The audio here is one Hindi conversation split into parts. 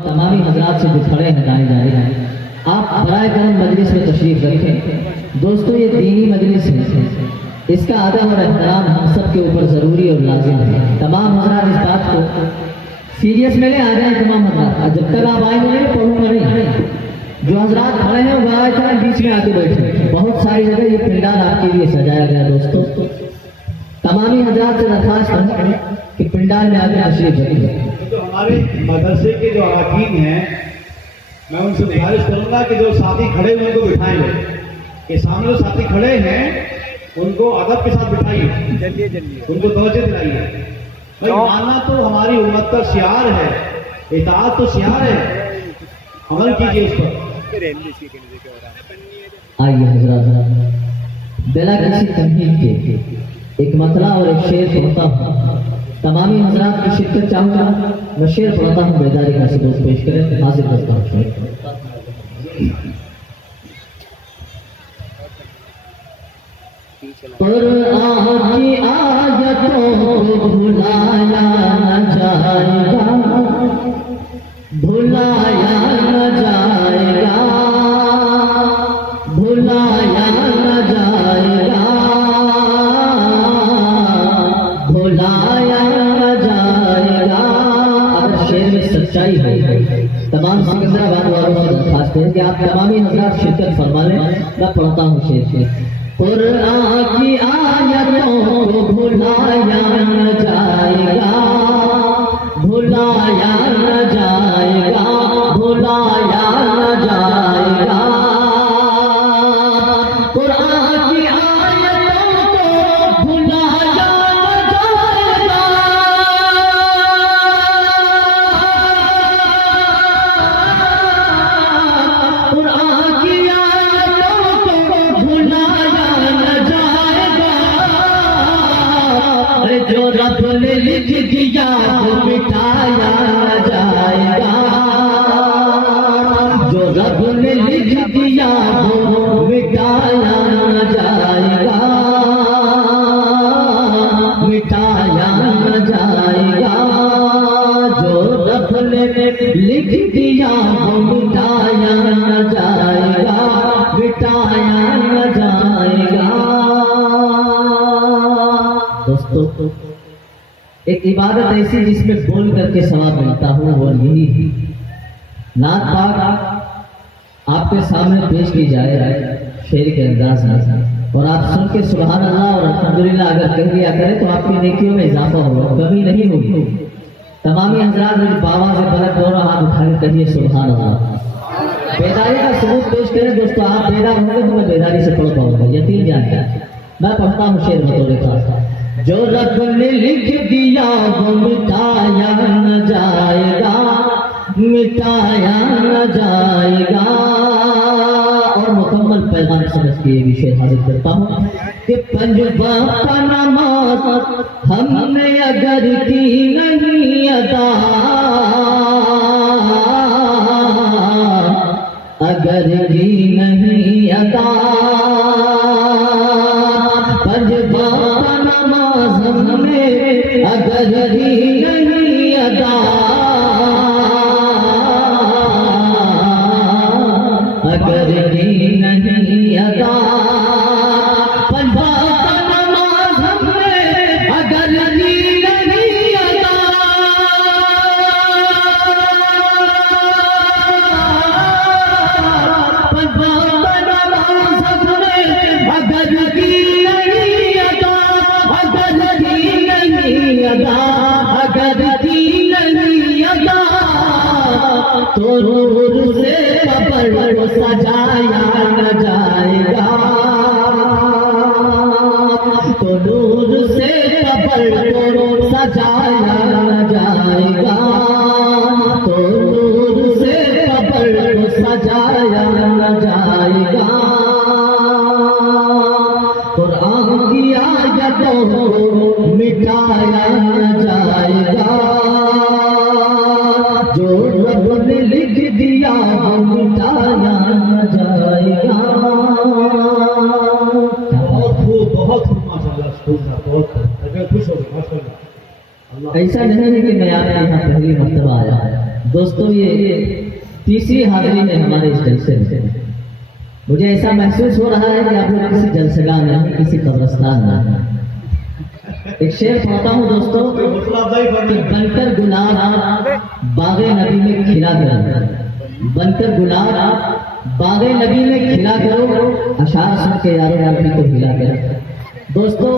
तमामी हजरात से जो खड़े हैं दाएं जाए, आप बराए करम मजलिस में तशरीफ रखें। दोस्तों, ये दीनी मजलिस है, इसका अदब और एहतराम हम सब के ऊपर ज़रूरी और लाजिम है। तमाम हजरात इस बात को सीरियस में ले आ जाए। तमाम हजरात, जब तक आप आएंगे नहीं पढ़ूंगा नहीं। जो हजरात खड़े हैं वो बराए करम बीच में आके बैठे। बहुत सारी जगह ये पंडाल आपके लिए सजाया गया। दोस्तों, तमामी हजरात से दरख्वास्त है कि पंडाल में आके तशरीफ रखें। तो हमारे मदरसे के जो अरकान हैं, मैं उनसे गुजारिश करूंगा कि जो साथी खड़े हैं उनको बिठाएं। कि सामने जो साथी खड़े हैं उनको अदब के साथ बिठाइए, उनको तवज्जो दिलाइए। भाई मानना तो हमारी उम्मत का शियार है, इताअत तो शियार है, अमल कीजिए उस पर। आइए हजरात, बिला किसी तमहीद के एक मतला और एक शेर पढ़ता हूँ। तमामी हजरात की शिरकत चाहूँगा। मैं शेर पढ़ता हूँ, बेदारी का सबूत पेश करें। हाजिर करता हूँ शेर। कुरान की आयतों को भुलाया न जाएगा, भुलाया न जाएगा, भुलाया न जाएगा, भुलाया न जाएगा। अगर शेर में सच्चाई है, तमाम सिकंदराबाद वालों से दरख्वास्त है कि आप तमामी हजरात शिरकत फरमा लें। मैं पढ़ता हूँ शेर से। कुरान की आयतों को भुलाया न जाएगा, भुलाया न जाएगा, भुलाया न जाएगा। कुरान की आयतों को भुलाया न जाएगा, कुरान की आयतों को भुलाया न जाएगा। जो रब ने लिख दिया वो मिटाया न जाएगा, जो रब ने लिख दिया वो मिटाया न जाएगा, मिटाया न जाएगा। जो रब ने लिख दिया वो मिटाया न जाएगा, मिटाया न जाएगा। दोस्तों, एक इबादत ऐसी जिसमें बोल करके सवाब मिलता हो वो यही है। नात पाक आपके सामने पेश की जाए शेर के अंदाज में, और आप सुन के सुभान अल्लाह और अल्हम्दुलिल्लाह अगर कह दिया करें तो आपकी नेकियों में इजाफा होगा, कमी नहीं होगी। तमामी हजरात मेरी बाबा से बलक दोनों हाथ उठाकर कहिए सुभान अल्लाह। बेदारी का सबूत पेश करें। दोस्तों, आप बेदार होंगे तो मैं बेदारी से पढ़ पाऊंगा, यकीन जानता। मैं पढ़ता हूँ शेर बतौर खास। जो रब ने लिख दिया वो मिटाया न जाएगा, मिटाया न जाएगा। और मुकम्मल पैगाम समझ के ये विषय हाजिर करता हूँ कि पंज वक्त नमाज हमने अगर की नहीं अदा, अगर की नहीं अदा, पंज वक्त नमाज हमने अगर की नहीं अदा, अगर की नहीं अदा, पंज वक्त नमाज हमने अगर की नहीं अदा, पंज वक्त नमाज हमने अगर की नहीं अदा, अगर की नहीं अदा, अगर की नहीं अदा, तो नूर से कब्र को सजाया न जाएगा, तो नूर से कब्र को सजाया न जाएगा, तो नूर से कब्र को सजाया न जाएगा। कुरान की आयतों को मिटाया न जाएगा, जो रब ने लिख दिया वो मिटाया न जाएगा। बहुत खूब माशाअल्लाह, बहुत खुश हो गए। ऐसा नहीं है कि मैं आपके यहाँ पहली मर्तबा आया। दोस्तों ये तीसरी हाजिरी में हमारे इस जलसे में मुझे ऐसा महसूस हो रहा है कि आप लोग किसी जलसेगाह में नहीं, किसी कब्रिस्तान में। एक शेर पढ़ता हूँ दोस्तों कि बनकर गुलाब बागे नबी में खिला करो, बनकर गुलाब बागे नबी में खिला करो, अशार सुन के यारो नबी को हिला करो। दोस्तों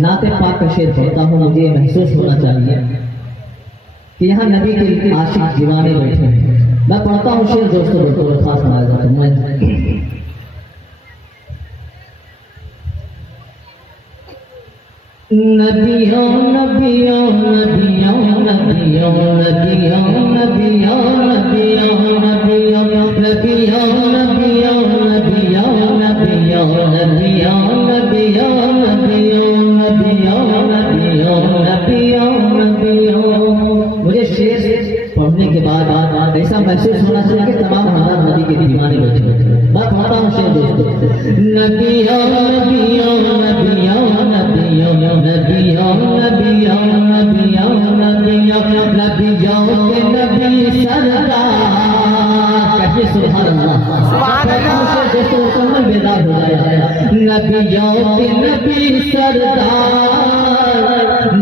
नाते पाक का शेर पढ़ता हूँ, मुझे महसूस होना चाहिए कि यहाँ नबी के आशिक दीवाने बैठे हैं। मैं पढ़ता हूँ शेर दोस्तों, बिल्कुल खास बनाएगा तो मैं नबियों नबियों नबियों नबियों नबियों नबियों नबियों नबियों नबियों नबियों नबियों नबियों नबियों नबियों नबियों नबियों नबियों नबियों। मुझे शेर पढ़ने के बाद ऐसा महसूस होना चाहिए कि तमाम हजार नबी के दीवाने बैठे। मैं पढ़ता हूँ शेर दोस्तों, नबियों नबियों नबियों नबियों नबियों नबियों नबियों नबियों नबियों के नबी सरदार। कहिए सुभान अल्लाह, सुभान अल्लाह। दोस्तों में बेदार हो जाएगा। नबियों के नबी सरदार,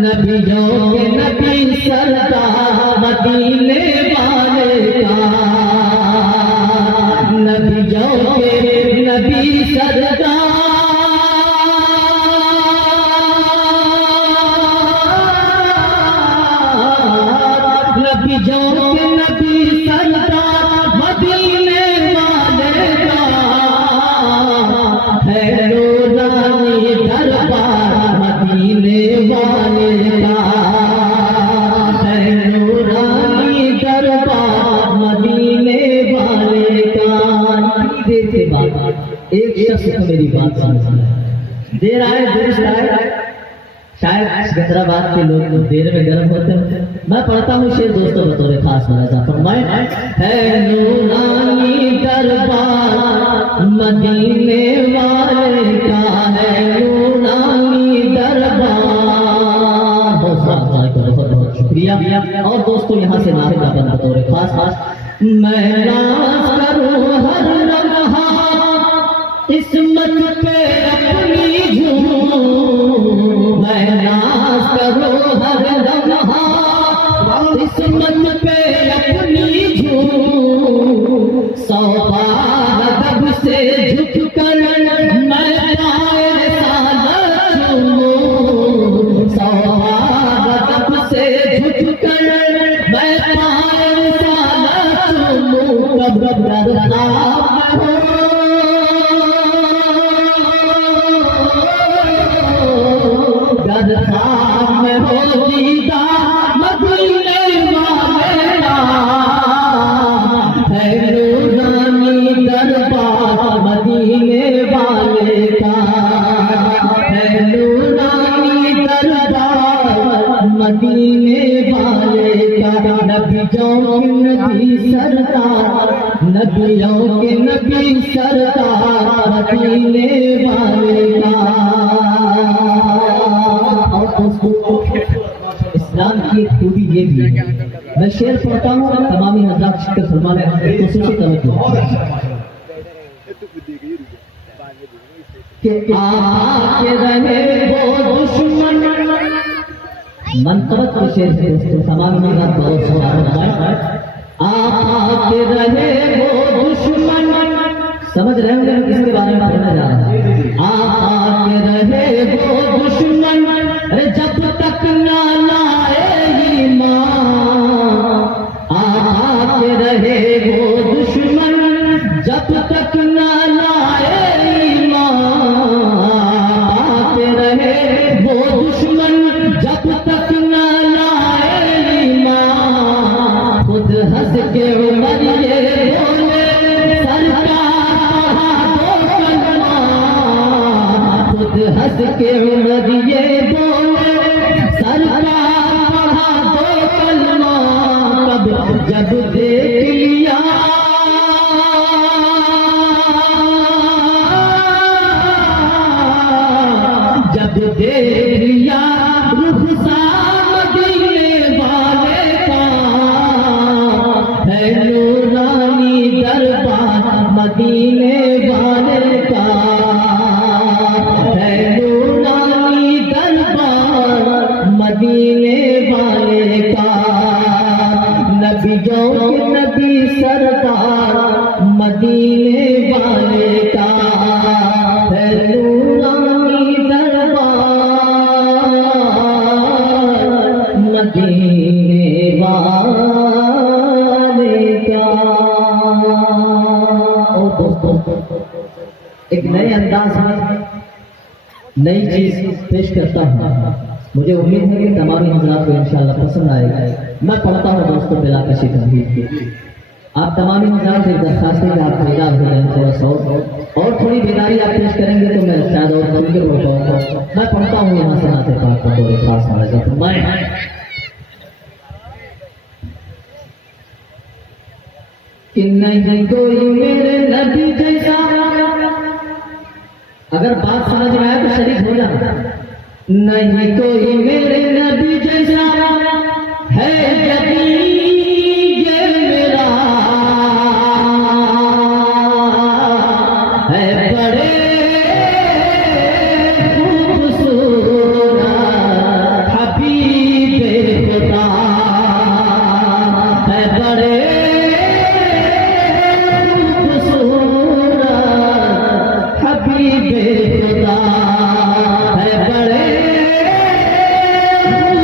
नबियों के नबी सरदार, मदीने वाले का, नबियों के नबी सरदार, नबियों के नबी सरदार, मदीने वाले का है नूरानी दरबार, मदीने वाले का है नूरानी दरबार, मदीने वाले का। देर के बाद एक शख्स को मेरी बात समझ देर आए दुरुस्त आए, शायद सिकंदराबाद के लोग देर में गर्म होते हैं। मैं पढ़ता हूँ शेर दोस्तों बतौर खास मजा फरमाए, है नूरानी दरबार, मदीने वाले का है नूरानी दरबार। बहुत बहुत शुक्रिया। और दोस्तों यहाँ से नारे का बंद बतौर खास, मैं नाज करूँ हर लम्हा इस्मत पे अपनी झूम, मैं नाज करूँ हर लम्हा इस्मत पे अपनी झूम, सौभाग से झुक कर मैं ताए सालत चूमूं, सौभाग से झुक कर मैं ताए सालत चूमूं। कब डरता मैं हो दीदार मदीने वाले है नूरानी दरबार, मदीने वाले का है नूरानी दरबार, मदीने वाले का। नबियों के नबी सरदार, नबियों के नबी सरदार, मदीने वाले का। इस्लाम की एक खूबी ये भी है, मैं शेर पढ़ता हूँ, तमामी हज़रात शिक्र फरमाने खुसूसी तवज्जो कि आके रहे वो दुश्मन, मनकबत के शेर से दोस्तों तमामी हज़रात बहुत सवाल आके रहे वो दुश्मन। समझ रहे होंगे मैं किसके बारे में पढ़ने जा रहा हूँ। आके रहे वो दुश्मन, जब तक ना लाए ईमान, आके रहे वो दुश्मन, जब तक ना लाए ईमान, आके रहे वो दुश्मन, जब तक ना लाए ईमान। खुद हंस के उमर ये बोले सरकार दो कलमा, खुद हंस के उमर ये बोले सरकार पढ़ा दो कलमा। कब जब देख लिया जब देख लिया रुखसार मदीने वाले का, नूरानी दरबार मदीने वाले का, है नूरानी दरबार मदीने वाले का, नबियों के नबी सरदार मदीने वाले का, है नूरानी दरबार मदीने वाले का। और दोस्तों, एक नए अंदाज में नई चीज पेश करता हूँ। मुझे उम्मीद है कि तमाम हज़रात को इंशाअल्लाह पसंद आएगा। मैं पढ़ता हूँ दोस्तों बिला किसी तमहीद के। आप तमाम हज़रात से दरखास्त है कि आप बेदार हो जाएं थोड़ा सा, और थोड़ी बेदारी आप पेश करेंगे तो मैं शायद और खुल के बोल पाऊंगा। मैं पढ़ता हूँ यहाँ से नाते पाक का थोड़े खास समझा तो मैं कि नहीं कोई मेरे नबी जैसा। अगर बात समझ में आए तो शरीक हो जाना। नहीं कोई मेरे नबी जैसा है यदि ये मेरा है बड़े खूबसूरत हबीबे खुदा, है बड़े खूबसूरत हबीबे खुदा, है बड़े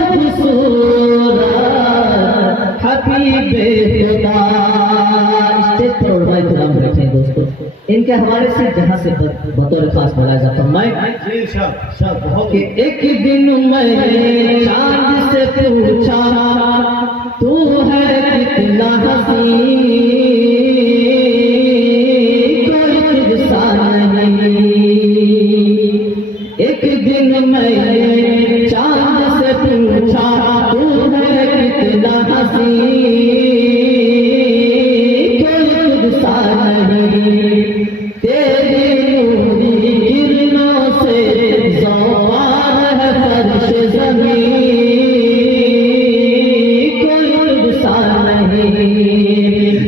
खूबसूरत हबीबे खुदा। स्टेज पर उड़वाए गुलाम बैठे हैं दोस्तों, इनके हवाले से जहाँ से बतौर खास बुलाया जाता है। मैं बहुत कि एक दिन मैंने चांद से पूछा तू है कितना हसी, कोई तुझसा नहीं। एक दिन मैंने चांद से पूछा तू है कितना हसी, कोई तुझसा नहीं। तेरी नूरी किरणों से ज़ौक़ार है फर्श ज़मीन, कोई तुझसा नहीं।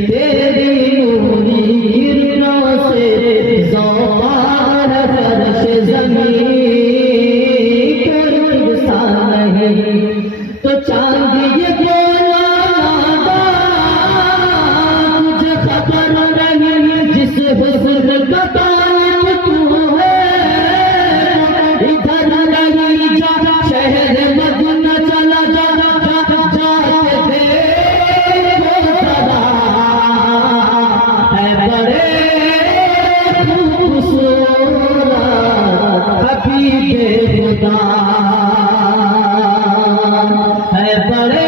तेरी नूरी किरणों से ज़ौक़ार है फर्श ज़मीन, कोई तुझसा नहीं। तो चांद ये बोला नादा, तुझे खबर नहीं जिस हुस्न का तालिब तू है, इधर नहीं जा शहर मदीना चला जा, जाके देखो सदा, है बड़े खूबसूरत हबीबे खुदा, है बड़े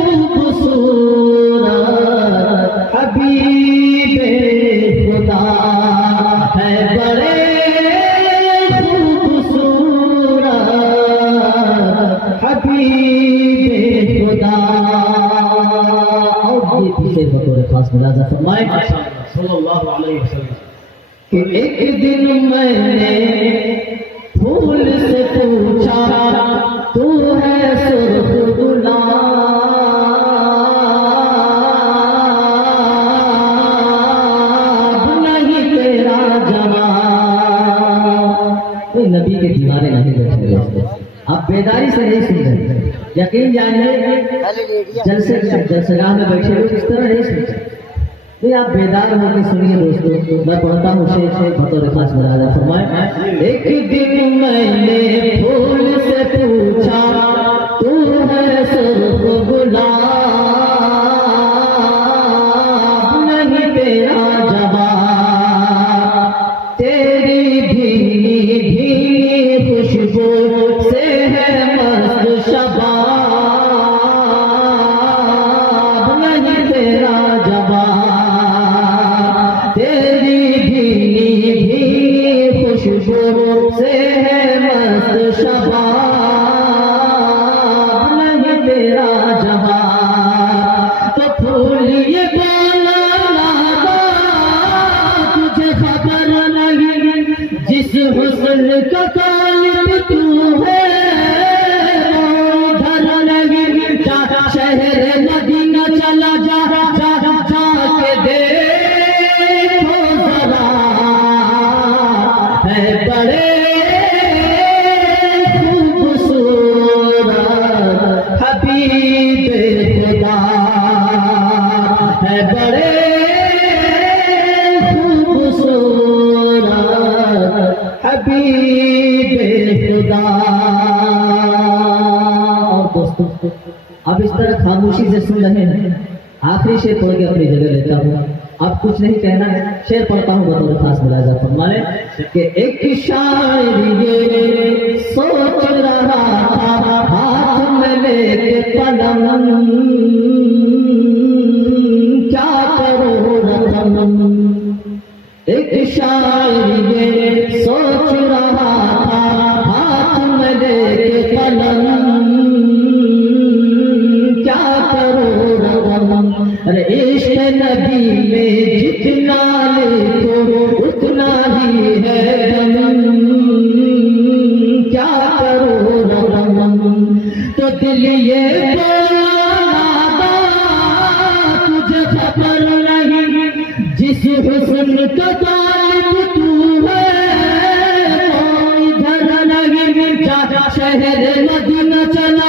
खूबसूरत हबीबे खुदा, है बड़े खूबसूरत हबीबे खुदा। और ये पीछे बतौर खास मुलाजा फरमाए सल्लल्लाहु अलैहि वसल्लम कि एक दिन मैंने फूल से पूछा तू है सुर्ख गुलाब नहीं तेरा जवाब। कोई नबी के दीवाने नहीं बैठे दोस्तों, आप बेदारी से नहीं सुन रहे, यकीन जानिए जलसेगाह में बैठे लोग इस तरह नहीं सुनते। नहीं, आप बेदार होकर सुनिए दोस्तों। मैं पढ़ता हूँ शेर से बतौर खास मुलाजा फरमाए। एक दिन मैंने फूल से पूछा तू है सुर्ख गुलाब नहीं तेरा जवाब। तेरी भीनी भीनी खुशबू से है मस्त शबाब नहीं तेरा जवाब। तेरी भीनी भीनी खुशबू से है मस्त शबाब नहीं तेरा जवाब। तो फूल ये बोला नादा तुझे खबर नहीं जिस हुस्न का तालिब तू है, वो इधर नहीं जा शहर मदीना चला जा, है बड़े खूबसूरत हबीब खुदा। और दोस्तों अब इस तरह खामोशी से सुन रहे हैं, आखिरी शेर पढ़ के अपनी जगह लेता हूँ। अब कुछ नहीं कहना है, शेर पढ़ता हूँ बतौर खास मुलाजा फरमाने कि एक शायरी ये सोच रहा था हाथ में लेके कलम, क्या करो रकम। एक शायरी ये सोच रहा था हाथ में लेके कलम, क्या करो रकम। अरे इश्क नबी में जितना लिखो उतना ही है गम, क्या करो रकम। तो दिल ये बोला तुझे खबर नहीं, जिस हुस्न का तालिब तू है कोई इधर नहीं। जा शहर मदीना चल